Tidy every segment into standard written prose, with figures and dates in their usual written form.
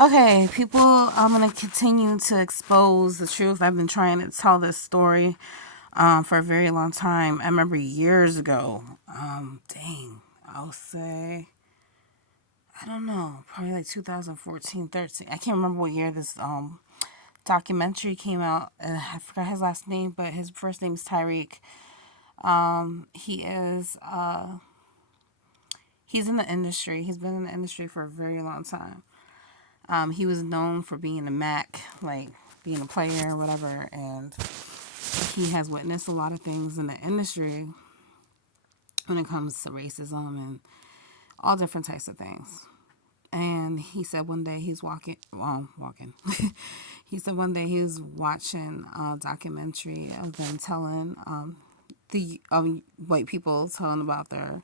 Okay, people, I'm going to continue to expose the truth. I've been trying to tell this story for a very long time. I remember years ago, I'll say, I don't know, probably like 2014, 13. I can't remember what year this documentary came out. I forgot his last name, but his first name is Tyreek. He is, he's in the industry. He's been in the industry for a very long time. He was known for being a Mac, like being a player or whatever, and he has witnessed a lot of things in the industry when it comes to racism and all different types of things. And he said one day he's walking. He said one day he was watching a documentary of them telling the white people telling about their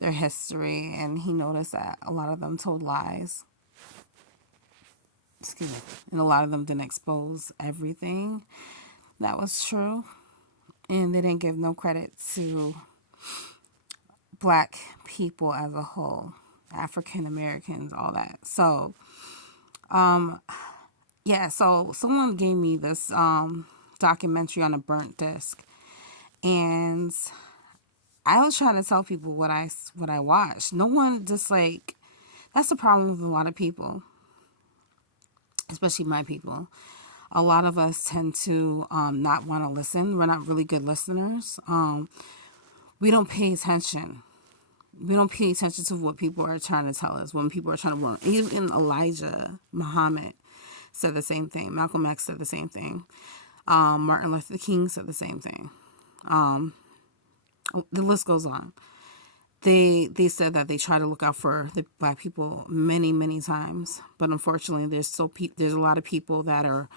history, and he noticed that a lot of them told lies. Excuse me. And a lot of them didn't expose everything that was true, and they didn't give no credit to black people as a whole, African Americans, all that. So yeah, so someone gave me this documentary on a burnt disc, and I was trying to tell people what I watched. No one just like, that's the problem with a lot of people, especially my people. A lot of us tend to not want to listen. We're not really good listeners. We don't pay attention. We don't pay attention to what people are trying to tell us, when people are trying to warn. Even Elijah Muhammad said the same thing. Malcolm X said the same thing. Martin Luther King said the same thing. The list goes on. They said that they try to look out for the black people many times, but unfortunately, there's a lot of people that are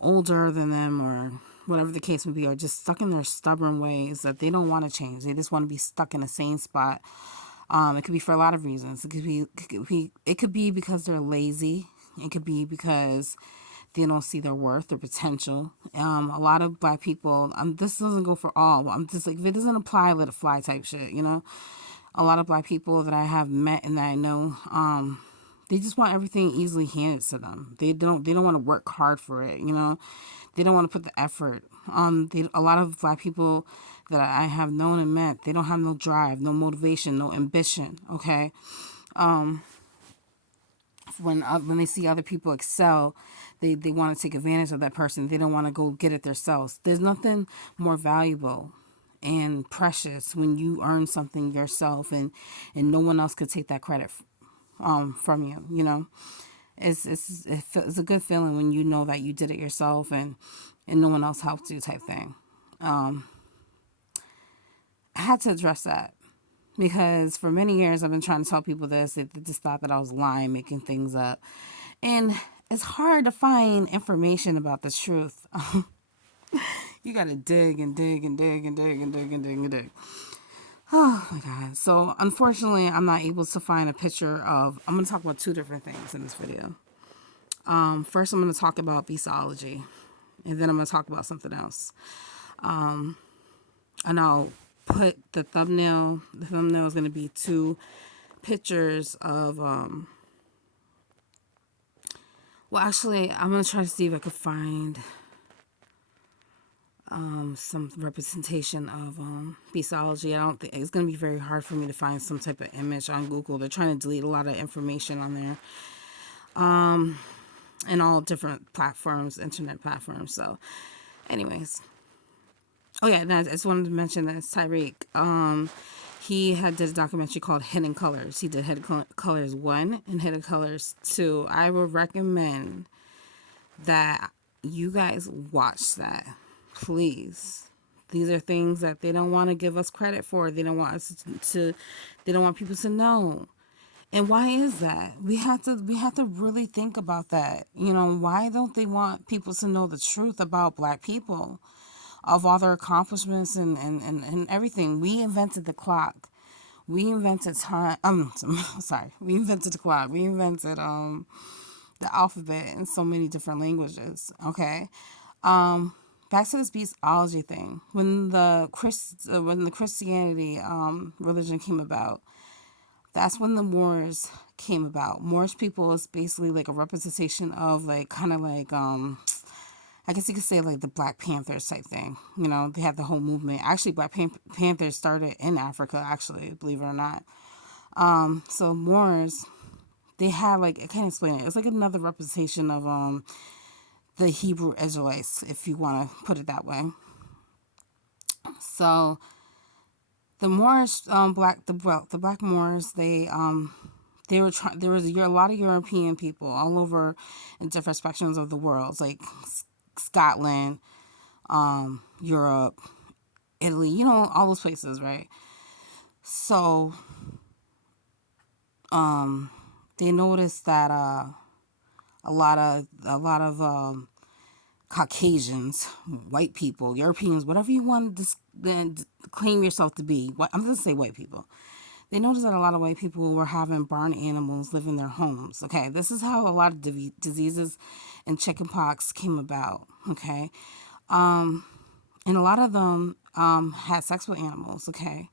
older than them, or whatever the case may be, are just stuck in their stubborn ways that they don't want to change. They just want to be stuck in the same spot. It could be for a lot of reasons. It could be because they're lazy. It could be because they don't see their worth or potential. A lot of black people, this doesn't go for all, but I'm just like, if it doesn't apply, let it fly type shit, you know? A lot of black people that I have met and that I know, they just want everything easily handed to them. They don't want to work hard for it, you know? They don't want to put the effort. A lot of black people that I have known and met, they don't have no drive, no motivation, no ambition, okay? When they see other people excel, they want to take advantage of that person. They don't want to go get it themselves. There's nothing more valuable and precious when you earn something yourself, and no one else could take that credit from you. You know, it's a good feeling when you know that you did it yourself, and no one else helped you type thing. I had to address that because for many years I've been trying to tell people this. They just thought that I was lying, making things up. And it's hard to find information about the truth. You gotta dig and dig and dig and dig and dig and dig and dig. Oh my God. So unfortunately, I'm not able to find a picture of. I'm gonna talk about two different things in this video. First, I'm gonna talk about Beastology, and then I'm gonna talk about something else. And I'll put the thumbnail. The thumbnail is gonna be two pictures of. Well, actually, I'm gonna try to see if I could find some representation of Beastology. I don't think it's going to be very hard for me to find some type of image on Google. They're trying to delete a lot of information on there, and all different platforms, internet platforms. So, anyways, oh yeah, and I just wanted to mention that Tyreek. He did a documentary called Hidden Colors. He did Hidden Colors 1 and Hidden Colors 2. I would recommend that you guys watch that, please. These are things that they don't want to give us credit for. They don't want us to they don't want people to know. And why is that? We have to really think about that. You know, why don't they want people to know the truth about black people, of all their accomplishments and everything? We invented the clock. We invented time. Sorry. We invented the clock. We invented the alphabet in so many different languages. Okay. Back to this Beastology thing. When the Christianity religion came about, That's when the Moors came about. Moorish people is basically like a representation of like kind of like I guess you could say like the Black Panthers type thing. You know, they had the whole movement. Actually, Panthers started in Africa. Actually, believe it or not. So Moors, they had like I can't explain it. It's like another representation of the Hebrew Israelites, if you want to put it that way. So the Moorish the Black Moors, they were trying. There was a lot of European people all over in different spectrums of the world, like Scotland, Europe, Italy, you know, all those places, right? So they noticed that a lot of Caucasians, white people, Europeans, whatever you want to then claim yourself to be. I'm going to say white people. They noticed that a lot of white people were having barn animals live in their homes. Okay, this is how a lot of diseases and chickenpox came about. Okay, and a lot of them had sex with animals. Okay,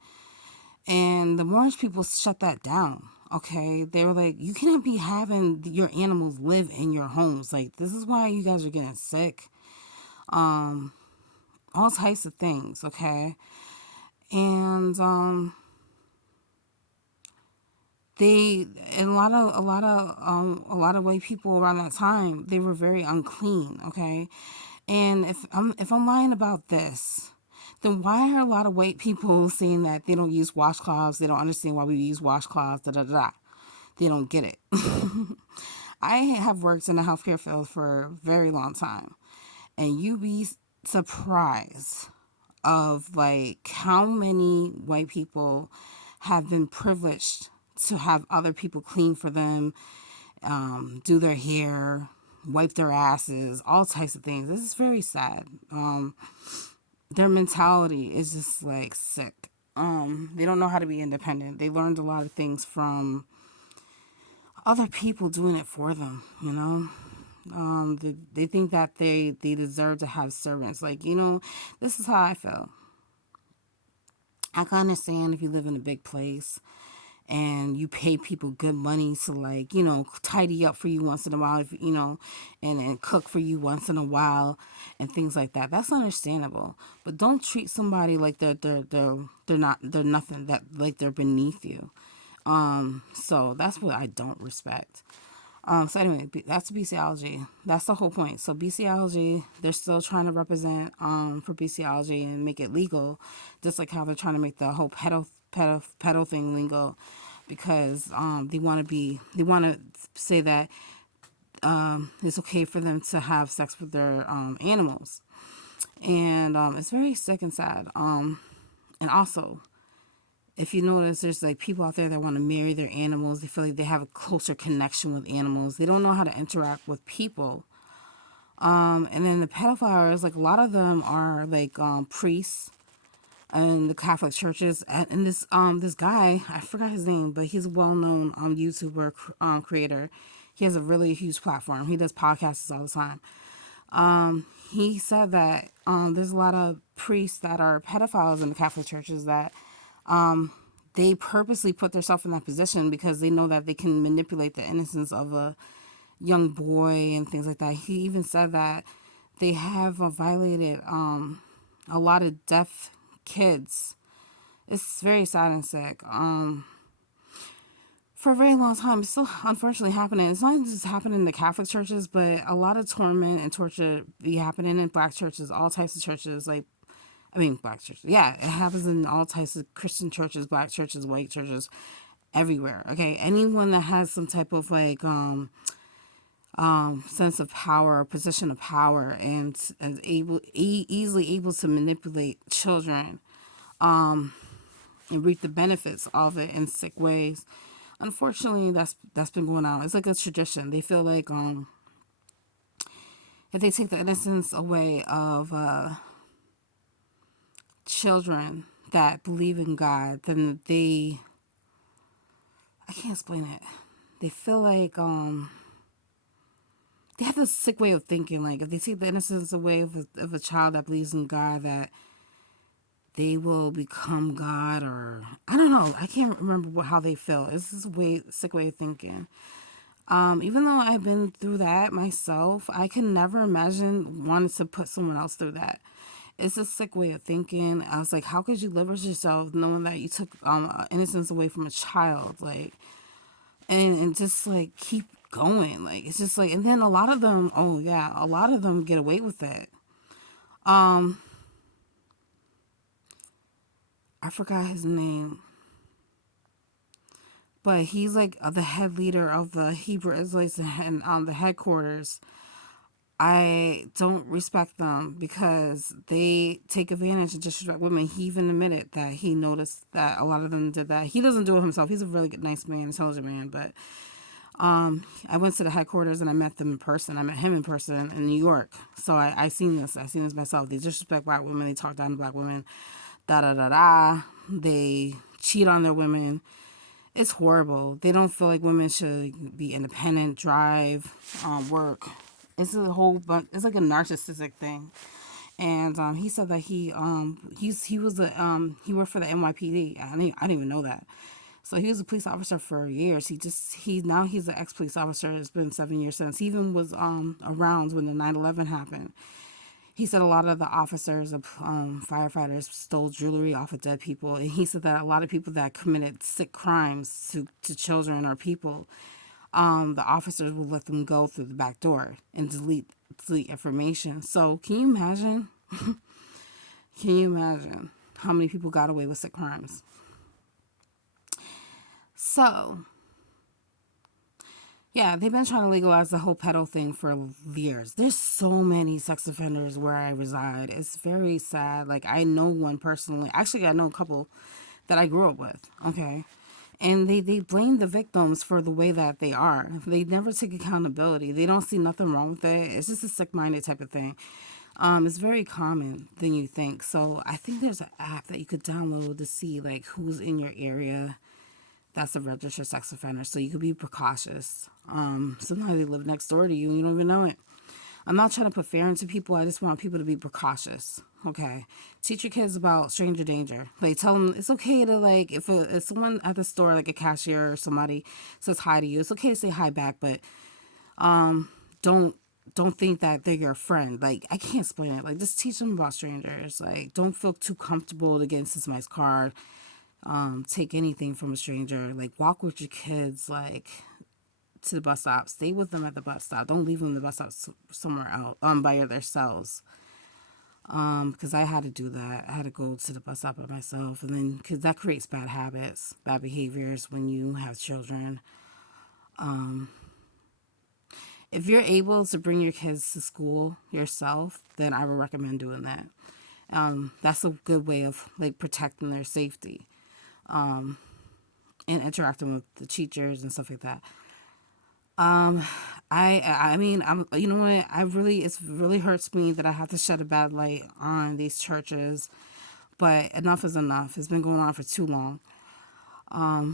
and the Moorish people shut that down. Okay, they were like, you can't be having your animals live in your homes. Like, this is why you guys are getting sick. All types of things. Okay, and they and a lot of white people around that time, they were very unclean. Okay, and if I'm lying about this, then why are a lot of white people saying that they don't use washcloths? They don't understand why we use washcloths. Da da da. They don't get it. I have worked in the healthcare field for a very long time, and you'd be surprised of like how many white people have been privileged to have other people clean for them, do their hair, wipe their asses, all types of things. This is very sad. Their mentality is just like sick. They don't know how to be independent. They learned a lot of things from other people doing it for them, you know? They think that they deserve to have servants. Like, you know, this is how I feel. I can understand if you live in a big place and you pay people good money to, like, you know, tidy up for you once in a while, if you know, and cook for you once in a while and things like that. That's understandable. But don't treat somebody like they're nothing, that like they're beneath you. So that's what I don't respect. So anyway, that's BCology. That's the whole point. So BCology, they're still trying to represent for BCology and make it legal, just like how they're trying to make the whole pedo thing legal, because they want to say that it's okay for them to have sex with their animals, and it's very sick and sad. And also, if you notice, there's like people out there that want to marry their animals. They feel like they have a closer connection with animals. They don't know how to interact with people. And then the pedophiles, like a lot of them are like priests in the Catholic churches. And this guy, I forgot his name, but he's a well-known YouTuber creator. He has a really huge platform. He does podcasts all the time. He said that there's a lot of priests that are pedophiles in the Catholic churches, that they purposely put themselves in that position because they know that they can manipulate the innocence of a young boy and things like that. He even said that they have violated a lot of deaf kids. It's very sad and sick. For a very long time, it's still unfortunately happening. It's not just happening in the Catholic churches, but a lot of torment and torture be happening in Black churches, all types of churches, like Black churches. Yeah, it happens in all types of Christian churches, Black churches, white churches, everywhere. Okay, anyone that has some type of like sense of power, or position of power, and is easily able to manipulate children, and reap the benefits of it in sick ways. Unfortunately, that's been going on. It's like a tradition. They feel like if they take the innocence away of children that believe in God, then I can't explain it. They feel like they have this sick way of thinking. Like if they take the innocence away of a child that believes in God, that they will become God, or I don't know. I can't remember how they feel. It's this way sick way of thinking. Even though I've been through that myself, I can never imagine wanting to put someone else through that. It's a sick way of thinking. I was like, how could you live with yourself knowing that you took innocence away from a child, like, and just like keep going, like it's just like, and then a lot of them, oh yeah, a lot of them get away with it. Um, I forgot his name, but he's like the head leader of the Hebrew Israelites and the headquarters. I don't respect them because they take advantage and disrespect women. He even admitted that he noticed that a lot of them did that. He doesn't do it himself. He's a really good, nice man, intelligent man. But I went to the headquarters and I met them in person. I met him in person in New York. So I seen this. I seen this myself. They disrespect black women. They talk down to black women. Da da da da. They cheat on their women. It's horrible. They don't feel like women should be independent, drive, work. It's a whole bunch. It's like a narcissistic thing. And he said that he was he worked for the NYPD. I didn't even know that. So he was a police officer for years. Now he's an ex police officer. It's been 7 years since. He even was around when the 9/11 happened. He said a lot of the officers of firefighters stole jewelry off of dead people, and he said that a lot of people that committed sick crimes to children or people, the officers will let them go through the back door and delete information. So can you imagine? Can you imagine how many people got away with sick crimes? So yeah, they've been trying to legalize the whole pedo thing for years. There's so many sex offenders where I reside. It's very sad. Like, I know one personally. Actually, I know a couple that I grew up with. Okay. And they blame the victims for the way that they are. They never take accountability. They don't see nothing wrong with it. It's just a sick-minded type of thing. It's very common than you think. So I think there's an app that you could download to see, like, who's in your area that's a registered sex offender, so you could be precautious. Sometimes they live next door to you and you don't even know it. I'm not trying to put fear into people. I just want people to be precautious. Okay, teach your kids about stranger danger. Like, tell them it's okay to, like, if someone at the store, like a cashier or somebody, says hi to you, it's okay to say hi back, but don't don't think that they're your friend. Like, I can't explain it. Like, just teach them about strangers. Like, don't feel too comfortable to get into somebody's car. Take anything from a stranger. Like, walk with your kids, like, to the bus stop. Stay with them at the bus stop. Don't leave them at the bus stop somewhere else, by themselves. Because I had to do that. I had to go to the bus stop by myself, and then because that creates bad habits, bad behaviors when you have children. If you're able to bring your kids to school yourself, then I would recommend doing that. That's a good way of, like, protecting their safety, and interacting with the teachers and stuff like that. I mean, you know what, it's really hurts me that I have to shed a bad light on these churches, but enough is enough. It's been going on for too long.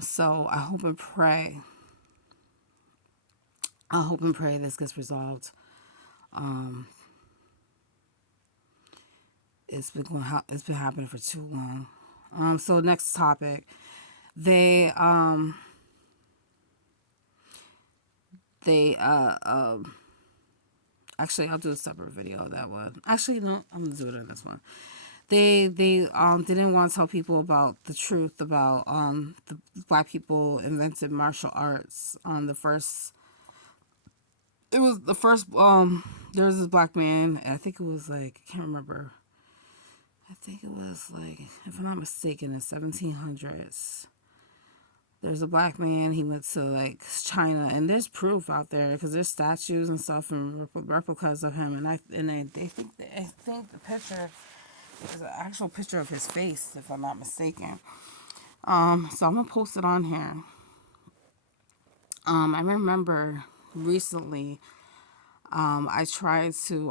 So I hope and pray this gets resolved. It's been happening for too long. So next topic, they actually, I'll do a separate video of that one. Actually, no, I'm gonna do it in this one. They didn't want to tell people about the truth about the black people invented martial arts. The first It was the first there was this black man. I think it was like, I can't remember. I think it was like, if I'm not mistaken, in 1700s. There's a black man. He went to, like, China, and there's proof out there because there's statues and stuff and replicas of him. And they think the picture is an actual picture of his face, if I'm not mistaken. So I'm gonna post it on here. I remember recently, I tried to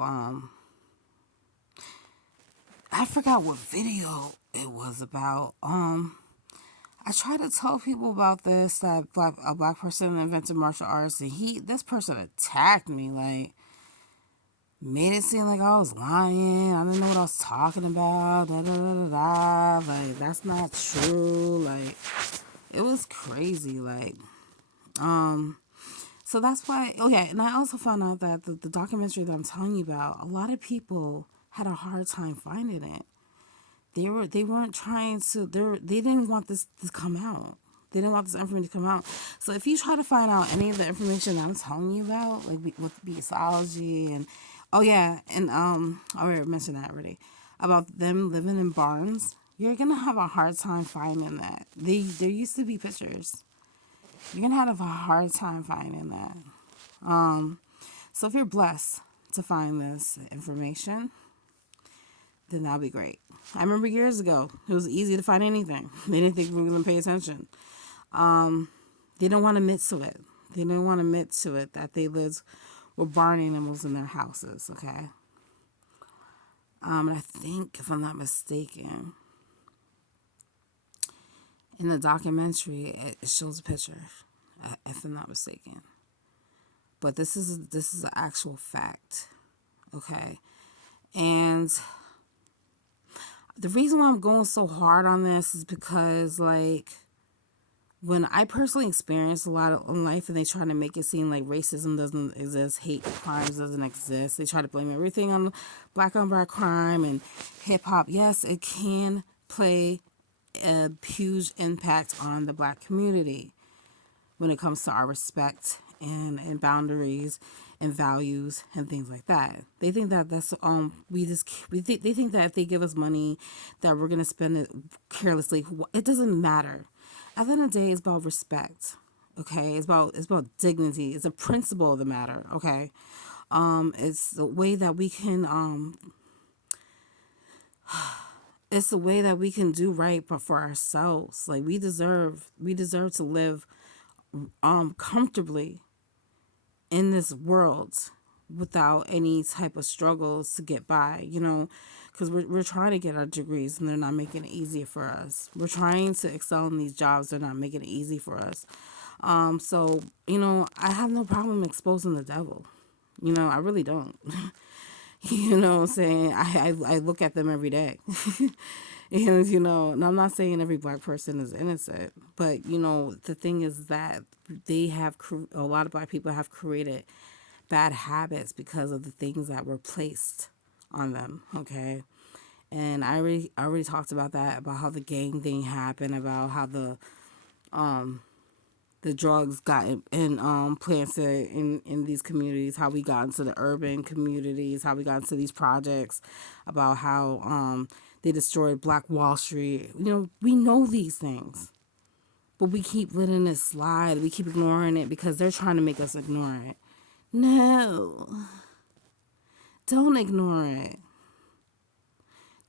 I forgot what video it was about. I tried to tell people about this, that a black person invented martial arts, and this person attacked me. Like, made it seem like I was lying. I didn't know what I was talking about. Da da da da da. Like, that's not true. Like, it was crazy. Like, so that's why. Oh yeah, and I also found out that the documentary that I'm telling you about, a lot of people had a hard time finding it. They weren't trying to. They didn't want this to come out. They didn't want this information to come out. So if you try to find out any of the information that I'm telling you about, like with Beastology and, oh yeah, and I already mentioned that already, about them living in barns, you're gonna have a hard time finding that. There used to be pictures. You're gonna have a hard time finding that. So if you're blessed to find this information, then that'll be great. I remember years ago, it was easy to find anything. They didn't think we were gonna pay attention. They don't want to admit to it. They don't want to admit to it that they lived with barn animals in their houses, okay? And I think, if I'm not mistaken, in the documentary, it shows a picture, if I'm not mistaken. But this is an actual fact, okay? And the reason why I'm going so hard on this is because, like, when I personally experienced a lot in life and they try to make it seem like racism doesn't exist, hate crimes doesn't exist, they try to blame everything on black crime and hip hop. Yes, it can play a huge impact on the black community when it comes to our respect and boundaries and values and things like that. They think that that's they think that if they give us money that we're gonna spend it carelessly. It doesn't matter. At the end of the day, it's about respect. Okay, it's about dignity. It's a principle of the matter. Okay, it's the way that we can it's the way that we can do right, but for ourselves. Like, we deserve to live comfortably in this world without any type of struggles to get by, because we're trying to get our degrees and they're not making it easier for us. We're trying to excel in these jobs, they're not making it easy for us. So, I have no problem exposing the devil. I really don't. What I'm saying? I look at them every day. And, and I'm not saying every black person is innocent, but, the thing is that a lot of black people have created bad habits because of the things that were placed on them, okay? And I already talked about that, about how the gang thing happened, about how the drugs got planted in these communities, how we got into the urban communities, how we got into these projects, about how they destroyed Black Wall Street. We know these things, but we keep letting it slide. We keep ignoring it because they're trying to make us ignore it. No, don't ignore it.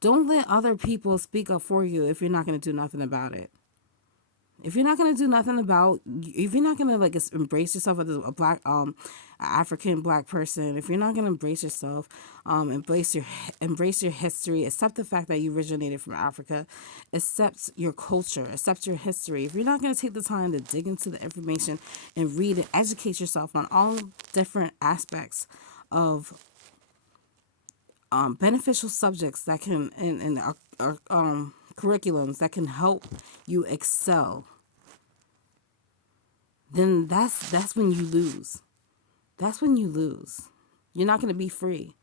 Don't let other people speak up for you if you're not going to do nothing about it. If you're not going to do nothing if you're not going to, like, embrace yourself as a black, African black person, if you're not going to embrace yourself, embrace your history, accept the fact that you originated from Africa, accept your culture, accept your history. If you're not going to take the time to dig into the information and read and educate yourself on all different aspects of beneficial subjects that can in our curriculums that can help you excel, then that's when you lose. That's when you lose. You're not going to be free.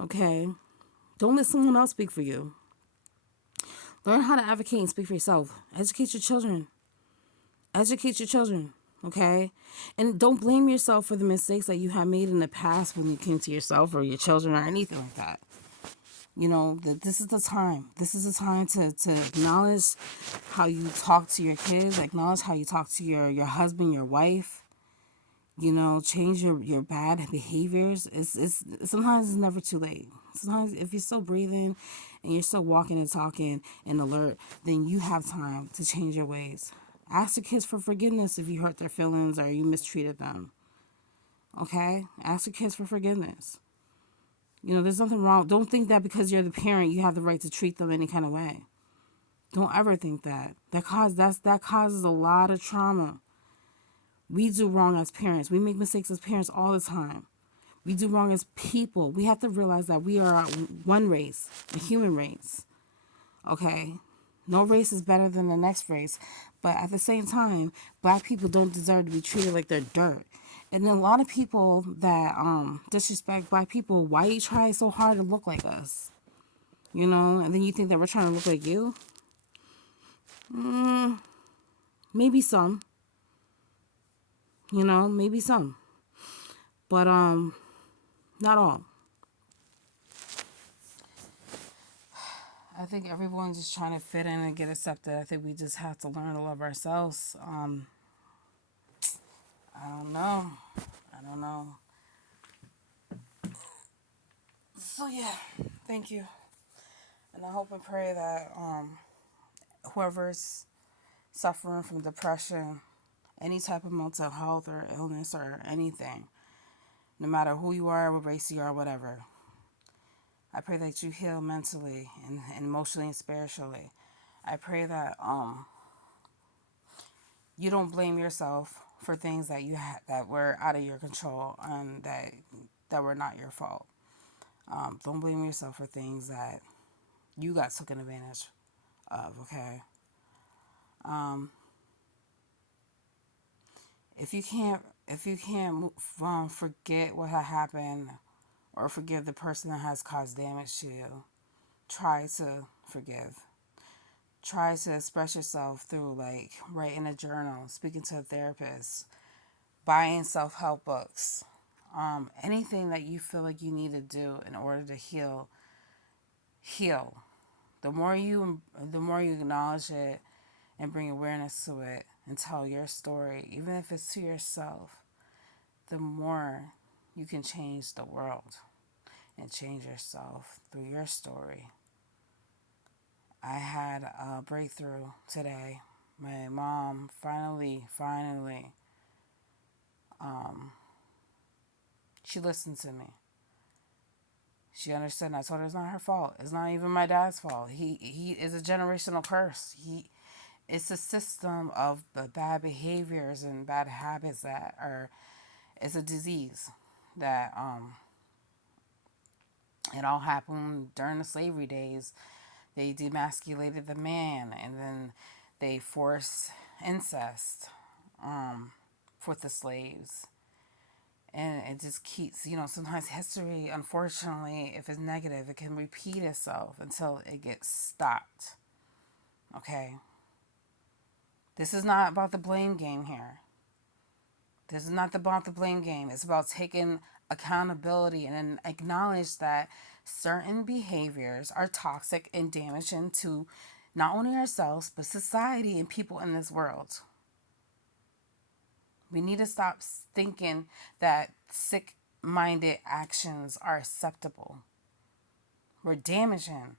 Okay? Don't let someone else speak for you. Learn how to advocate and speak for yourself. Educate your children. Educate your children. Okay? And don't blame yourself for the mistakes that you have made in the past when you came to yourself or your children or anything like that. This is the time. This is the time to acknowledge how you talk to your kids, acknowledge how you talk to your husband, your wife. Change your bad behaviors. It's sometimes it's never too late. Sometimes if you're still breathing and you're still walking and talking and alert, then you have time to change your ways. Ask your kids for forgiveness if you hurt their feelings or you mistreated them. Okay? Ask your kids for forgiveness. There's nothing wrong. Don't think that because you're the parent, you have the right to treat them any kind of way. Don't ever think that. That causes a lot of trauma. We do wrong as parents. We make mistakes as parents all the time. We do wrong as people. We have to realize that we are one race, a human race. Okay? No race is better than the next race. But at the same time, black people don't deserve to be treated like they're dirt. And then a lot of people that disrespect black people, why you try so hard to look like us? You know? And then you think that we're trying to look like you? Maybe some. You know, maybe some. But not all. I think everyone's just trying to fit in and get accepted. I think we just have to learn to love ourselves. I don't know. I don't know. So yeah, thank you. And I hope and pray that whoever's suffering from depression, any type of mental health or illness or anything, no matter who you are, what race you are, whatever, I pray that you heal mentally and emotionally and spiritually. I pray that you don't blame yourself for things that that were out of your control and that were not your fault. Don't blame yourself for things that you got taken advantage of. Okay. If you can't forget what had happened or forgive the person that has caused damage to you, try to forgive. Try to express yourself through like writing a journal, speaking to a therapist, buying self-help books, anything that you feel like you need to do in order to heal. The more you acknowledge it and bring awareness to it and tell your story, even if it's to yourself, the more you can change the world and change yourself through your story. I had a breakthrough today. My mom finally, she listened to me. She understood. And I told her it's not her fault. It's not even my dad's fault. He is a generational curse. It's a system of bad behaviors and bad habits that are. It's a disease that it all happened during the slavery days. They demasculated the man, and then they forced incest with the slaves. And it just keeps, sometimes history, unfortunately, if it's negative, it can repeat itself until it gets stopped. Okay? This is not about the blame game here. This is not about the blame game. It's about taking accountability and acknowledge that certain behaviors are toxic and damaging to not only ourselves, but society and people in this world. We need to stop thinking that sick-minded actions are acceptable. We're damaging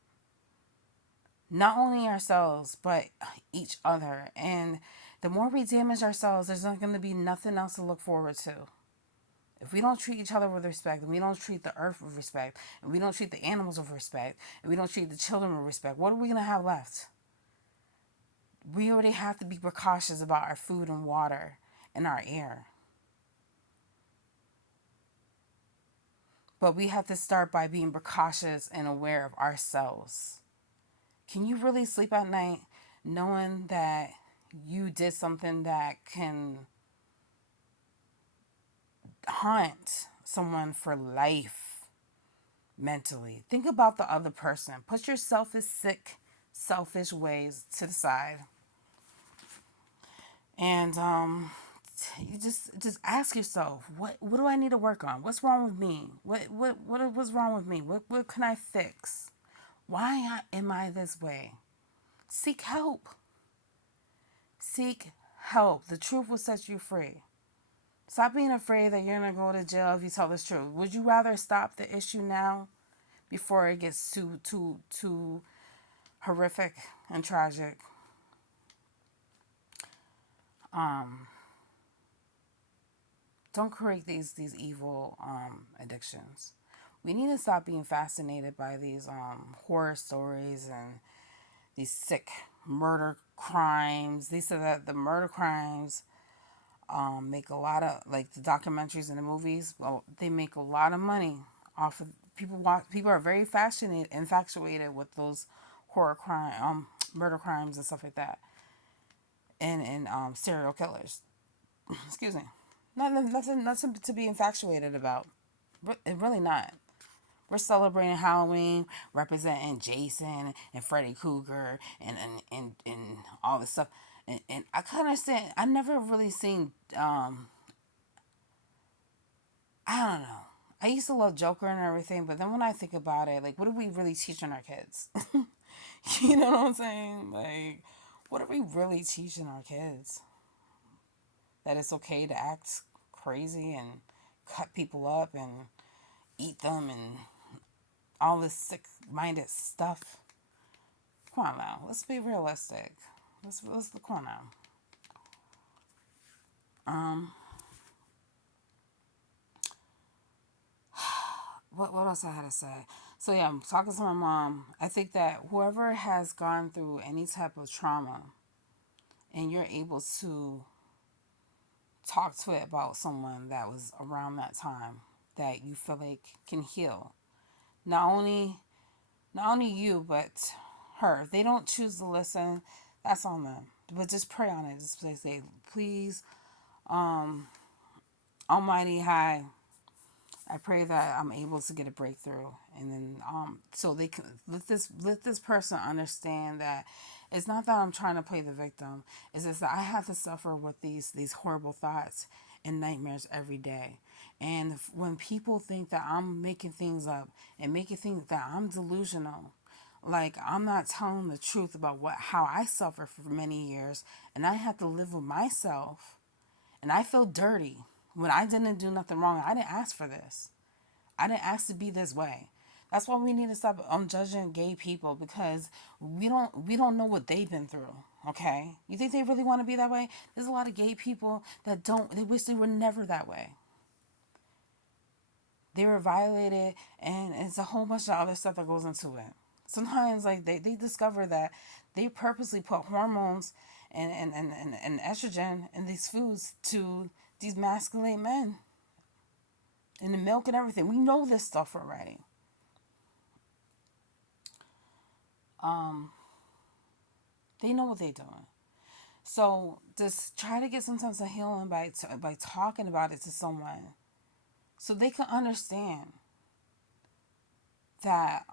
not only ourselves, but each other. And the more we damage ourselves, there's not going to be nothing else to look forward to. If we don't treat each other with respect, and we don't treat the earth with respect, and we don't treat the animals with respect, and we don't treat the children with respect, what are we going to have left? We already have to be precautious about our food and water and our air. But we have to start by being precautious and aware of ourselves. Can you really sleep at night knowing that you did something that can haunt someone for life mentally? Think about the other person. Put your sick, selfish ways to the side. And you just ask yourself, what do I need to work on? What's wrong with me? What's wrong with me? What can I fix? Why am I this way? Seek help. Seek help. The truth will set you free. Stop being afraid that you're going to go to jail if you tell the truth. Would you rather stop the issue now before it gets too horrific and tragic? Don't create these evil addictions. We need to stop being fascinated by these horror stories and these sick murder crimes. They said that the murder crimes make a lot of, like, the documentaries and the movies. Well, they make a lot of money off of people. People are very fascinated, infatuated with those horror crime, murder crimes and stuff like that, and serial killers. Excuse me. Nothing to be infatuated about. Really not. We're celebrating Halloween, representing Jason and Freddy Krueger and all this stuff. And I kind of understand. I never really seen. I don't know. I used to love Joker and everything, but then when I think about it, like, what are we really teaching our kids? You know what I'm saying? Like, what are we really teaching our kids? That it's okay to act crazy and cut people up and eat them and all this sick-minded stuff. Come on now, let's be realistic. Let's come on now. Um, what else I had to say? So yeah, I'm talking to my mom. I think that whoever has gone through any type of trauma, and you're able to talk to it about someone that was around that time that you feel like can heal. Not only you, but her. If they don't choose to listen, that's on them. But just pray on it. Just say, please, Almighty High, I pray that I'm able to get a breakthrough, and then so they can let this person understand that it's not that I'm trying to play the victim. It's just that I have to suffer with these horrible thoughts and nightmares every day. And when people think that I'm making things up and making things that I'm delusional, like, I'm not telling the truth about how I suffered for many years, and I have to live with myself, and I feel dirty when I didn't do nothing wrong. I didn't ask for this. I didn't ask to be this way. That's why we need to stop judging gay people, because we don't know what they've been through. Okay, you think they really want to be that way? There's a lot of gay people that don't. They wish they were never that way. They were violated, and it's a whole bunch of other stuff that goes into it. Sometimes, like, they discover that they purposely put hormones and estrogen in these foods to demasculate men, in the milk and everything. We know this stuff already. They know what they're doing. So just try to get some sense of healing by talking about it to someone, so they can understand that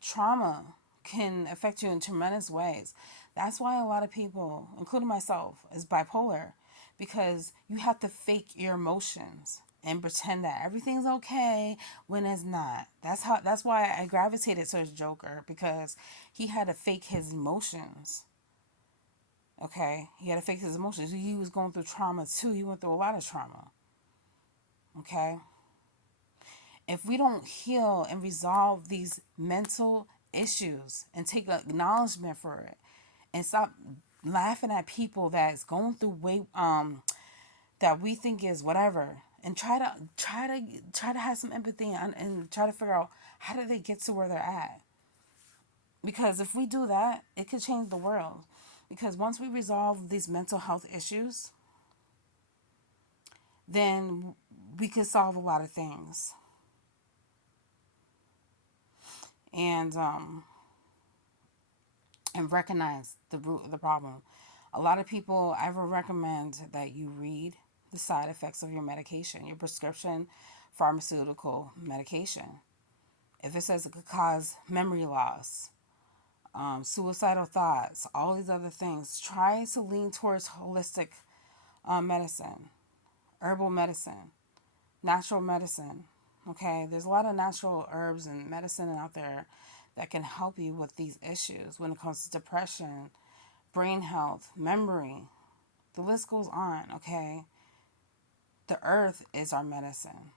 trauma can affect you in tremendous ways. That's why a lot of people, including myself, is bipolar, because you have to fake your emotions and pretend that everything's okay when it's not. That's why I gravitated towards Joker, because he had to fake his emotions. Okay? He had to fake his emotions. He was going through trauma too. He went through a lot of trauma. Okay? If we don't heal and resolve these mental issues and take acknowledgement for it, and stop laughing at people that's going through that we think is whatever, and try to have some empathy, and try to figure out how did they get to where they're at. Because if we do that, it could change the world. Because once we resolve these mental health issues, then we could solve a lot of things. And and recognize the root of the problem. A lot of people, I would recommend that you read the side effects of your medication, your prescription pharmaceutical medication. If it says it could cause memory loss, suicidal thoughts, all these other things, try to lean towards holistic medicine, herbal medicine, natural medicine. Okay, there's a lot of natural herbs and medicine out there that can help you with these issues when it comes to depression, brain health, memory. The list goes on, okay? The earth is our medicine.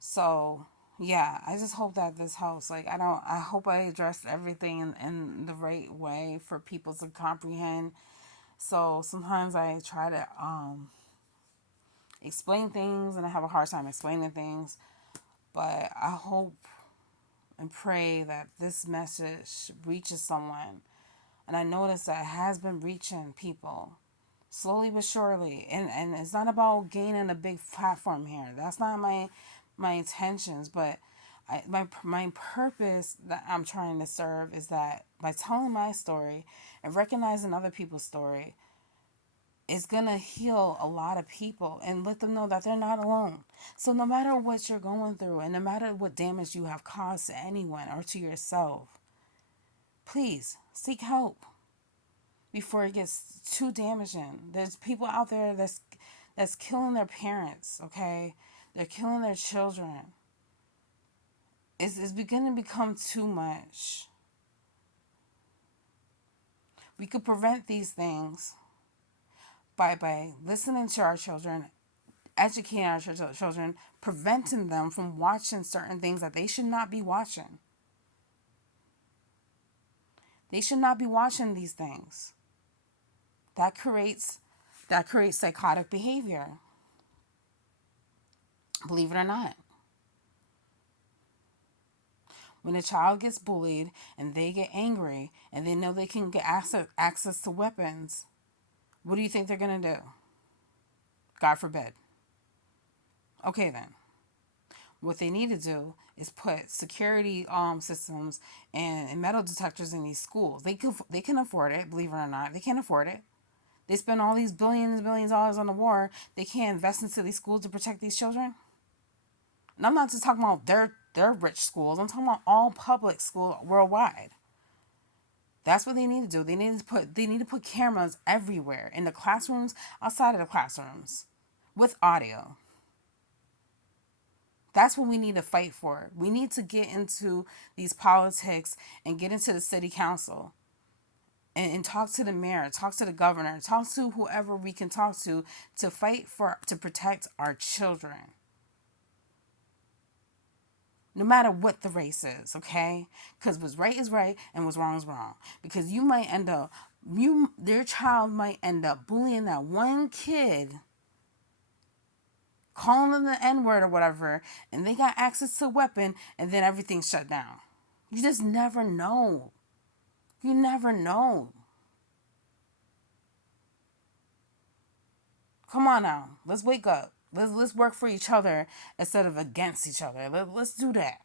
So, yeah, I just hope that this helps. Like, I hope I addressed everything in the right way for people to comprehend. So, sometimes I try to explain things and I have a hard time explaining things. But I hope and pray that this message reaches someone And I noticed that it has been reaching people slowly but surely. And it's not about gaining a big platform here. That's not my intentions, but my purpose that I'm trying to serve is that by telling my story and recognizing other people's story, it's gonna heal a lot of people and let them know that they're not alone. So no matter what you're going through and no matter what damage you have caused to anyone or to yourself, please seek help before it gets too damaging. There's people out there that's killing their parents, okay? They're killing their children. It's beginning to become too much. We could prevent these things by listening to our children, educating our children, preventing them from watching certain things that they should not be watching. They should not be watching these things. That creates psychotic behavior. Believe it or not. When a child gets bullied and they get angry and they know they can get access to weapons, what do you think they're going to do? God forbid. Okay, then. What they need to do is put security systems and metal detectors in these schools. They can afford it, believe it or not. They can't afford it. They spend all these billions and billions of dollars on the war. They can't invest into these schools to protect these children. And I'm not just talking about their rich schools. I'm talking about all public schools worldwide. That's what they need to do. They need to put cameras everywhere in the classrooms, outside of the classrooms, with audio. That's what we need to fight for. We need to get into these politics and get into the city council and talk to the mayor, talk to the governor, talk to whoever we can talk to fight to protect our children. No matter what the race is, okay? Because what's right is right and what's wrong is wrong. Because their child might end up bullying that one kid, calling them the N-word or whatever, and they got access to a weapon, and then everything's shut down. You just never know. You never know. Come on now. Let's wake up. Let's work for each other instead of against each other. Let's do that.